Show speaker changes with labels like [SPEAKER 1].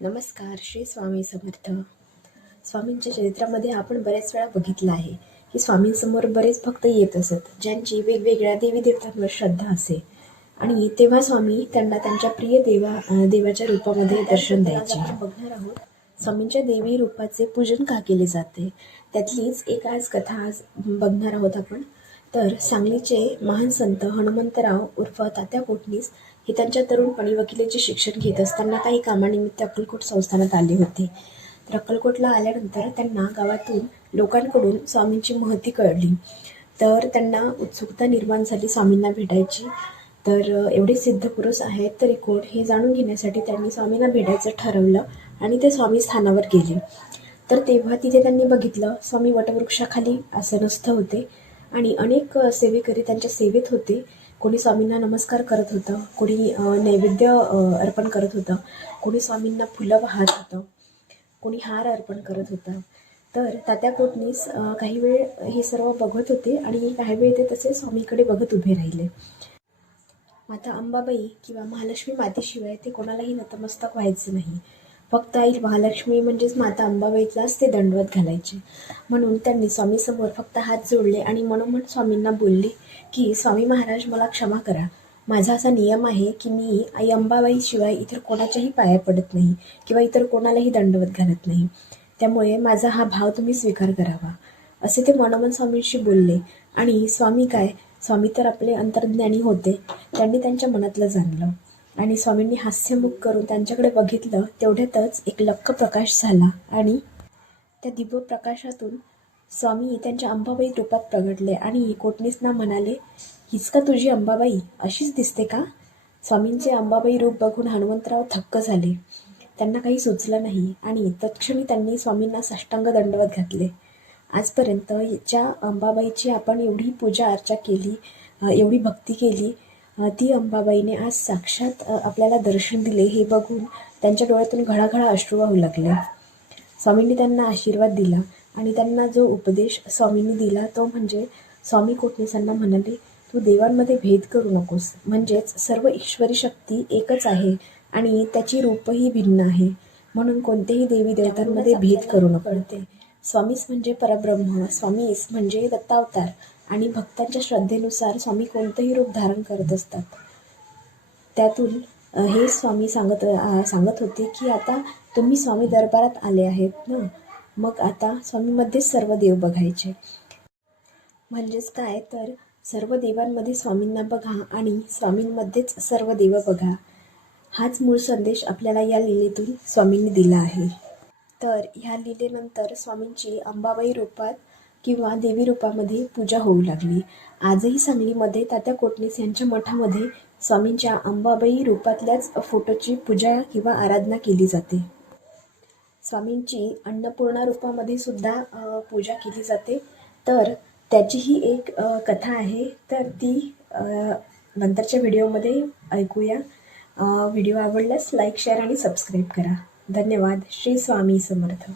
[SPEAKER 1] नमस्कार श्री स्वामी समर्थ. स्वामींच्या चरित्रामध्ये आपण बऱ्याच वेळा बघितलं आहे की स्वामींसमोर बरेच भक्त येत असत ज्यांची वेगवेगळ्या देवी देवतांवर श्रद्धा असे. आणि तेव्हा स्वामी त्यांना त्यांच्या प्रिय देवा देवाच्या रूपामध्ये दर्शन द्यायचे. बघणार आहोत. स्वामींच्या देवी रूपाचे पूजन का केले जाते? त्यातलीच एक आज कथा आज बघणार आहोत आपण. तर सांगलीचे महान संत हनुमंतराव उर्फ तात्या कोटणीस हे त्यांच्या तरुणपणी वकिलीचे शिक्षण घेत असताना काही कामानिमित्त अक्कलकोट संस्थानात आले होते. तर अक्कलकोटला आल्यानंतर त्यांना गावातून लोकांकडून स्वामींची महती कळली. तर त्यांना उत्सुकता निर्माण झाली स्वामींना भेटायची. तर एवढे सिद्ध पुरुष आहेत तरी कोण हे जाणून घेण्यासाठी त्यांनी स्वामींना भेटायचं ठरवलं आणि ते स्वामी स्थानावर गेले. तर तेव्हा तिथे त्यांनी बघितलं स्वामी वटवृक्षाखाली आसनस्थ होते. आणि अनेक सेवेकरी त्यांच्या सेवेत होते. कोणी स्वामींना नमस्कार करत होतं कोणी नैवेद्य अर्पण करत होतं कोणी स्वामींना फुलं वाहत होतं कोणी हार अर्पण करत होतं. तर तात्या कोटणीस काही वेळ हे सर्व बघत होते आणि काही वेळ ते तसे स्वामीकडे बघत उभे राहिले. माता अंबाबाई किंवा महालक्ष्मी मातेशिवाय ते कोणालाही नतमस्तक व्हायचे नाही. फक्त आई महालक्ष्मी म्हणजेच माता अंबाबाईलाच ते दंडवत घालायचे. म्हणून त्यांनी स्वामीसमोर फक्त हात जोडले आणि मनोमन स्वामींना बोलले की स्वामी महाराज मला क्षमा करा. माझा असा नियम आहे की मी आई अंबाबाईशिवाय इतर कोणाच्याही पाया पडत नाही किंवा इतर कोणालाही दंडवत घालत नाही. त्यामुळे माझा हा भाव तुम्ही स्वीकार करावा. असे ते मनोमन स्वामींशी बोलले. आणि स्वामी काय? स्वामी तर आपले अंतर्ज्ञानी होते. त्यांनी त्यांच्या मनातलं जाणलं. आणि स्वामींनी हास्यमुख करून त्यांच्याकडे बघितलं तेवढ्यातच एक लक्क प्रकाश झाला आणि त्या दिव्य प्रकाशातून स्वामी त्यांच्या अंबाबाई रूपात प्रगटले आणि कोटणीसना म्हणाले हीच का तुझी अंबाबाई? अशीच दिसते का? स्वामींचे अंबाबाई रूप बघून हनुमंतराव थक्क झाले. त्यांना काही सुचलं नाही आणि तत्क्षणी त्यांनी स्वामींना साष्टांग दंडवत घातले. आजपर्यंत ज्या अंबाबाईची आपण एवढी पूजा अर्चा केली एवढी भक्ती केली ती अंबाबाईने आज साक्षात आपल्याला दर्शन दिले. हे बघून त्यांच्या डोळ्यातून घळाघळा अश्रू वाहू लागले. स्वामींनी त्यांना आशीर्वाद दिला आणि त्यांना जो उपदेश स्वामींनी दिला तो म्हणजे स्वामी कोटणीसांना म्हणाले तू देवांमध्ये भेद करू नकोस. म्हणजेच सर्व ईश्वरी शक्ती एकच आहे आणि त्याची रूपही भिन्न आहे. म्हणून कोणतेही देवी देवतांमध्ये भेद करू नको. स्वामीस म्हणजे परब्रह्म. स्वामीस म्हणजे दत्तावतार. आणि भक्तांच्या श्रद्धेनुसार स्वामी कोणतंही रूप धारण करत असतात. त्यातून हे स्वामी सांगत सांगत होते की आता तुम्ही स्वामी दरबारात आले आहेत ना? मग आता स्वामीमध्येच सर्व देव बघायचे. म्हणजेच काय? तर सर्व देवांमध्ये स्वामींना बघा आणि स्वामींमध्येच सर्व देव बघा. हाच मूळ संदेश आपल्याला या लिलेतून स्वामींनी दिला आहे. तर ह्या लिलेनंतर स्वामींची अंबाबाई रूपात किंवा देवी रूपामध्ये पूजा होऊ लागली. आजही सांगलीमध्ये तात्या कोटणीस यांच्या मठामध्ये स्वामींच्या अंबाबाई रूपातल्याच फोटोची पूजा किंवा आराधना केली जाते. स्वामींची अन्नपूर्णा रूपामध्ये सुद्धा पूजा केली जाते. तर त्याचीही एक कथा आहे. तर ती नंतरच्या व्हिडिओमध्ये ऐकूया. व्हिडिओ आवडल्यास लाईक शेअर आणि सबस्क्राईब करा. धन्यवाद. श्री स्वामी समर्थ.